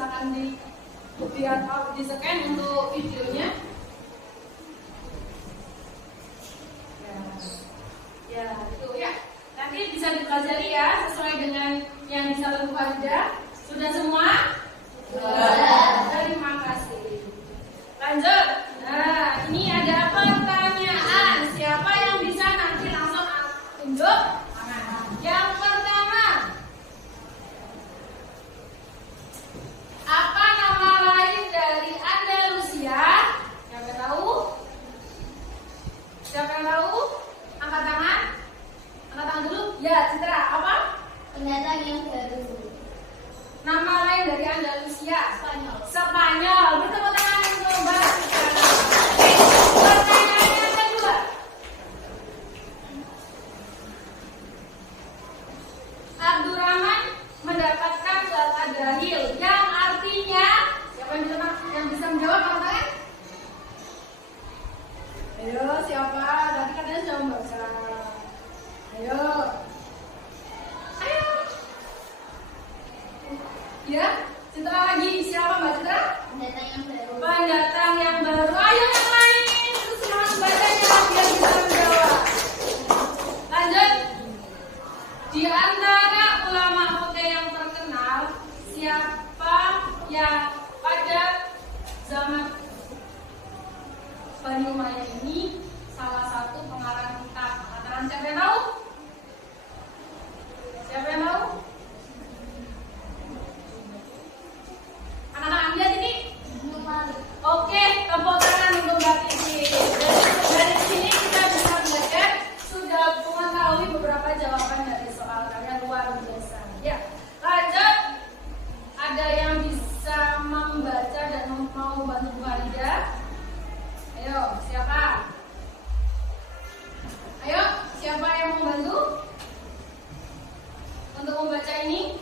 Silakan di scan untuk videonya. Ya, itu ya. Nanti bisa dipelajari ya sesuai dengan yang bisa Ibu Farida. Sudah semua? Sudah. Terima kasih. Lanjut. Nah, ini ada pertanyaan. Siapa yang bisa nanti langsung tunjuk? Yang pertama, apa nama lain dari Andalusia? Siapa tahu? Siapa yang tahu? Angkat tangan. Angkat tangan dulu. Ya, Citra. Apa? Pendatang yang baru. Nama lain dari Andalusia? Spanyol. Spanyol. Beri tepuk tangan untuk Mbak Citra. Pertanyaan yang kedua. Abdurrahman mendapatkan gelar Adahil yang artinya, siapa yang bisa menjawab? Angkat tangan. Ayo, siapa? Tadi katanya sudah membaca. Ayo. Ayo. Ya, Citra lagi. Siapa Mbak Citra? Pendatang yang baru. Pendatang yang baru. Ayo yang lain. Terus semangat bacanya biar bisa menjawab. Lanjut. Di antara ulama fikih yang terkenal, siapa yang pada zaman Bani Umayyah ini salah satu pengarang kitab? Katakan siapa yang tahu? Siapa yang tahu? Anak-anak lihat ini. Oke, tepuk tangan untuk Mbak Titi. Dari sini kita bisa belajar sudah mengetahui beberapa jawaban dari soal kalian, luar biasa. Ya, lanjut. Ada yang bisa membaca dan mau bantu Bu Farida? Ayo, siapa? Ayo, siapa yang mau bantu untuk membaca ini?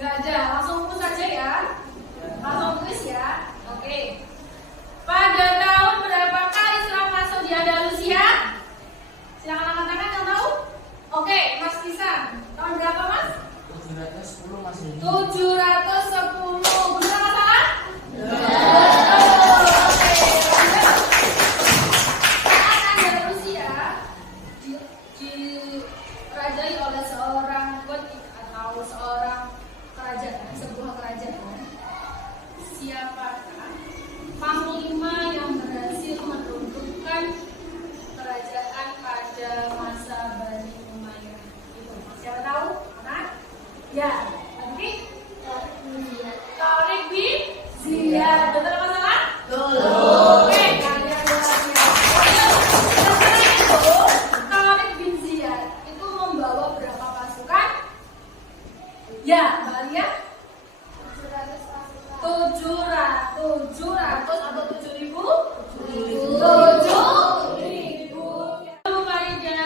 Gak ada, langsung tulis saja ya. Langsung tulis ya. Oke. Pada tahun berapa kali Islam masuk di Andalusia? Silakan angkat tangan yang tahu. Oke, Mas Kisan. Tahun berapa Mas? 710 Mas. 710. Benar atau salah? Dirajai oleh seorang khalifah atau seorang kerajaan, sebuah kerajaan. Siapakah panglima yang berhasil meruntuhkan kerajaan pada masa Bani Umayyah? Itu siapa tahu? Kan? Ya, nanti Tariq bin Ziyad. Betul apa salah? Betul. Oke, kalian luar biasa. Tariq bin Ziyad itu membawa berapa pasukan? Ya, Mbak Alia? 700 atau 7.000? 7.000. Bu Farida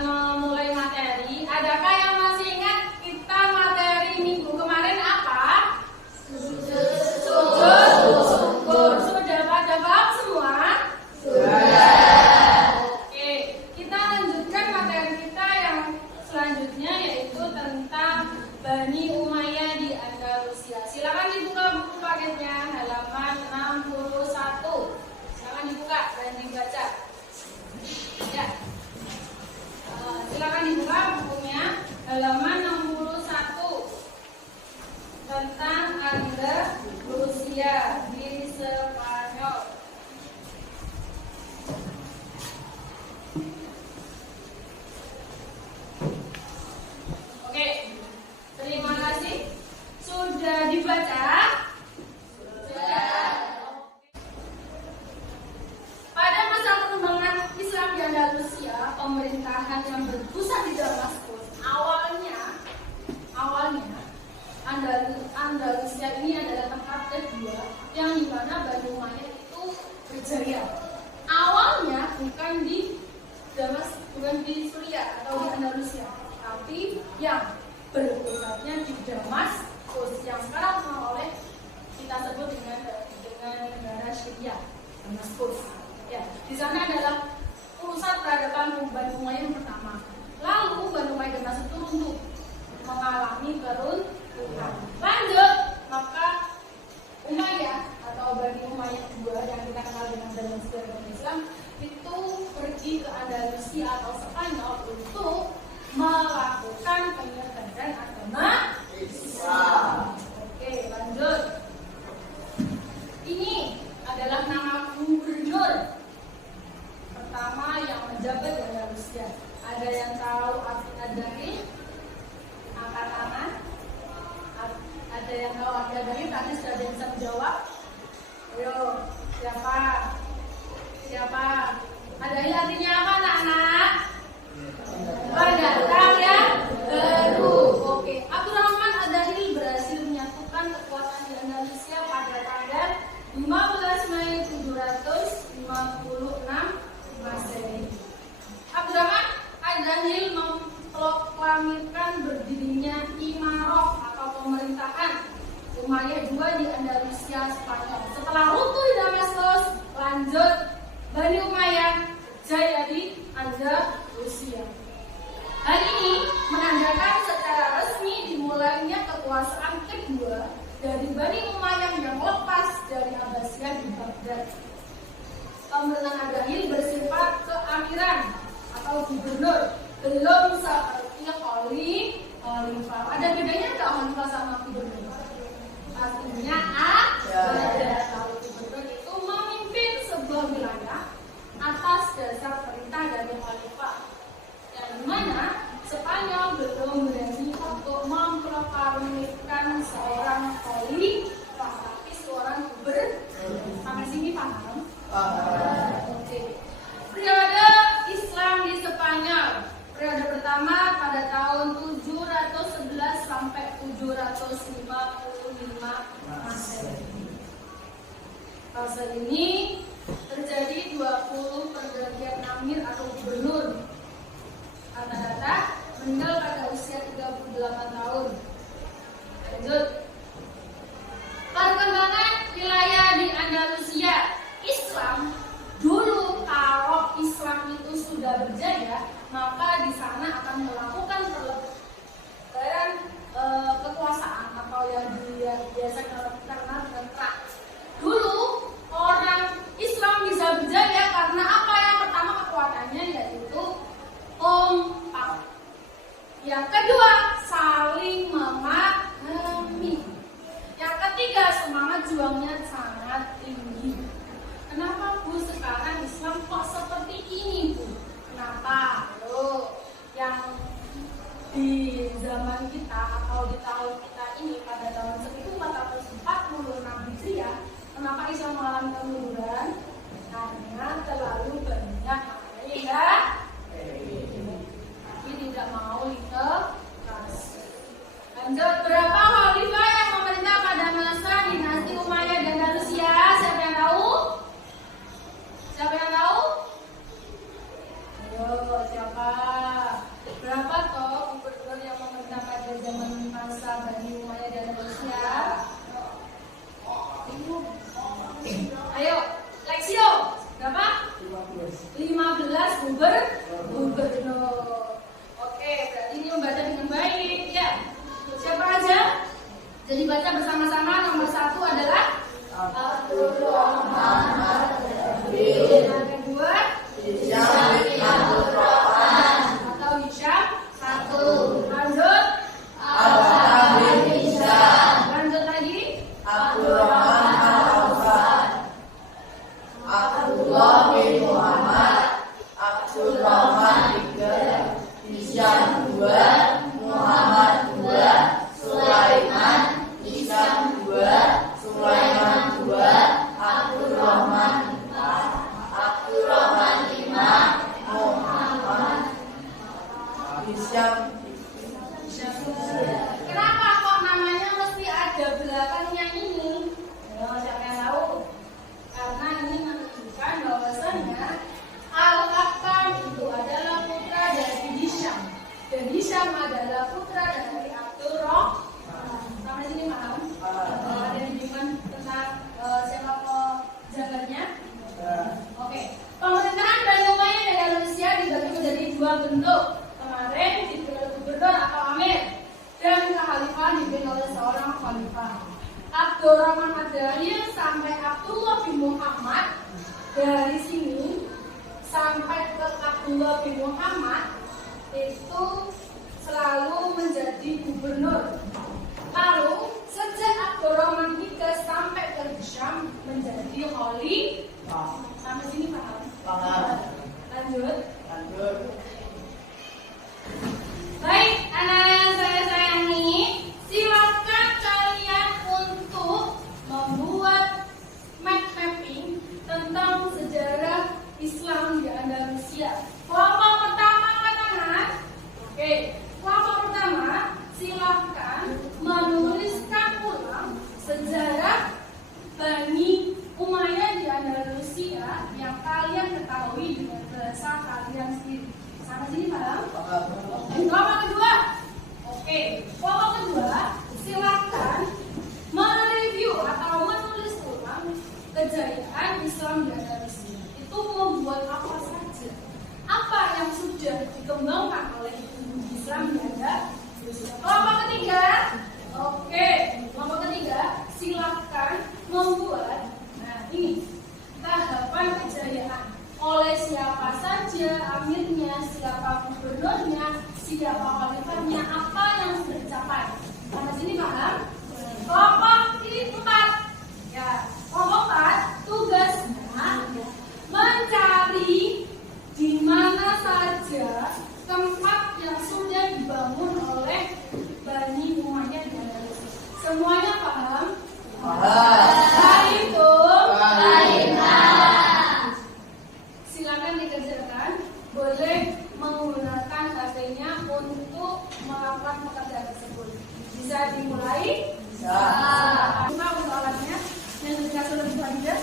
memulai materi. Adakah yang masih ingat kita materi minggu kemarin apa? Sujud syukur. Sudah pada paham semua? Sudah. Oke, kita lanjutkan materi kita yang selanjutnya, yaitu tentang Bani Umayyah di Andalusia. Silakan dibuka buku paketnya halaman 61. Silakan dibuka dan dibaca. Ya. Silakan dibuka bukunya halaman 61 tentang Andalusia di Spanyol. Oke. Terima kasih. Sudah dibaca? Sudah. Pada masa perkembangan Islam di Andalusia, pemerintahan yang berpusat di Damaskus, awalnya Andalusia ini adalah tempat kedua yang dimana Bani Umayyah itu berjaya. Awalnya bukan di Damaskus, bukan di Suriah atau di Andalusia, tapi yang berpusatnya di Damaskus yang sekarang oleh kita sebut dengan negara Syria, Damaskus. Ya, di sana adalah pusat peradaban Bani Umayyah yang pertama. Lalu Bani Umayyah Damaskus itu runtuh, mengalami keruntuhan. Lanjut, maka Ada yang tahu ada dari tadi sudah ada yang bisa menjawab? Ayo, siapa? Siapa? Ada yang artinya apa anak-anak? Pendatang yang baru. Oke, Abdurrahman Adahil berhasil menyatukan kekuatan di Andalusia pada tanggal 15 Mei 756 Masehi. Abdurrahman Adahil memproklamirkan berdirinya Imarah atau pemerintahan Umayyah II di Andalusia Spanyol. Setelah runtuh di Damaskus, lanjut Bani Umayyah jaya di Andalusia. Hal ini menandakan secara resmi dimulainya kekuasaan kedua dari Bani Umayyah yang lepas dari Abbasiyah di Baghdad. Pemerintahan Adahil bersifat keamiran atau gubernur, belum seperti khalifah. Ada bedanya nggak khalifah sama gubernur? Pastinya ada. Kalau gubernur itu memimpin sebuah wilayah atas dasar perintah dari khalifah, yang dimana Spanyol belum berani untuk memproklamirkan seorang khalifah, tapi seorang gubernur. Sampai sini paham? Oke. Periode Islam di Spanyol. Periode pertama pada tahun 711 sampai 755 Masehi. Fase ini terjadi 20 pergantian amir atau gubernur. Rata-rata meninggal pada usia 38 tahun. Lanjut. Perkembangan wilayah di Andalusia. Islam dulu, kalau Islam itu sudah berjaya, maka di sana akan melakukan pelebaran kekuasaan atau yang biasa karena tentara. Dulu orang Islam bisa berjaya karena apa? Yang pertama kekuatannya yaitu kompak. Yang kedua saling memahami. Yang ketiga semangat juangnya sangat tinggi. Kenapa Bu sekarang Islam kok seperti ini Bu? Kenapa? Loh, yang di zaman kita atau di tahun kita ini pada tahun 1446 Hijriah, kenapa Islam mengalami kemunduran? Karena terlalu banyak ya. Tapi tidak mau literasi. Lanjut, berapa khalifah yang memerintah pada masa dinasti Umayyah dan Andalusia? Siapa yang tahu? Siapa yang tahu? Ayo, siapa? Berapa toh gubernur yang memerintah pada zaman masa Bani Umayyah dan Andalusia? Ayo, Lexio. Berapa? 15 gubernur. Oke, berarti ini membaca dengan baik ya. Siapa aja? Jadi baca bersama-sama. Nomor 1 adalah Abdurrahman. Yang kedua Hisham atau Hisham 1. Lanjut lanjut lagi Abdurrahman Al-Awfan, Abdullah bin Muhammad, Abdurrahman 3, Hisham 2, Muhammad 2, Sulaiman, Hisham 2, Sulaiman 2, Abdurrahman 5, Muhammad, Hisham. Kenapa kok namanya mesti ada belakangnya ini? Siapa yang tahu? Karena ini menunjukkan bahwasanya Al-Hakam itu adalah putra dari Hisham, dan Hisham adalah putra dari Abdurrahman. Sampai sini paham? Ada yang bingung tentang siapa penjaganya? Oke. Pemerintahan Bani Umayyah di Andalusia dibagi menjadi 2 bentuk. Kemarin dipimpin gubernur atau amir, dan kekhalifahan dipimpin oleh seorang khalifah. Abdurrahman Adahil sampai Abdullah bin Muhammad, dari sini sampai ke Abdullah bin Muhammad itu selalu menjadi gubernur. Lalu sejak Abdurrahman III sampai ke Hisham menjadi khalifah. Sampai sini paham? Paham. Lanjut. Baik, anak yang saya sayangi, silakan kalian siapa khalifahnya, apa yang sudah dicapai. Sampai sini paham? Kelompok 4. Ya, kelompok 4 tugasnya mencari di mana saja tempat yang sudah dibangun oleh Bani Umayyah di Andalusia. Semuanya paham? Itu silakan dikerjakan. Boleh menggunakan HP-nya untuk melakukan pekerjaan tersebut. Bisa dimulai? Bisa. Buka untuk alatnya yang dikasih lebih lanjut.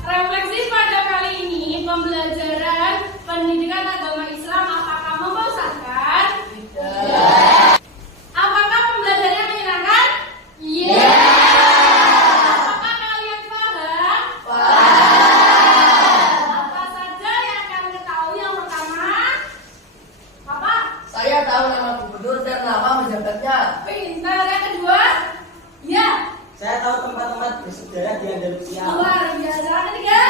Refleksi pada kali ini, pembelajaran pendidikan agama Islam apakah membosankan? Tidak. Apakah pembelajarannya menyenangkan? Iya. Apakah kalian paham? Apa saja yang kalian ketahui? Yang pertama, apa? Saya tahu nama gubernur dan nama pejabatnya. Pintar. Yang kedua, ya. Saya tahu tempat-tempat bersejarah di Andalusia. Luar biasa. Ketiga,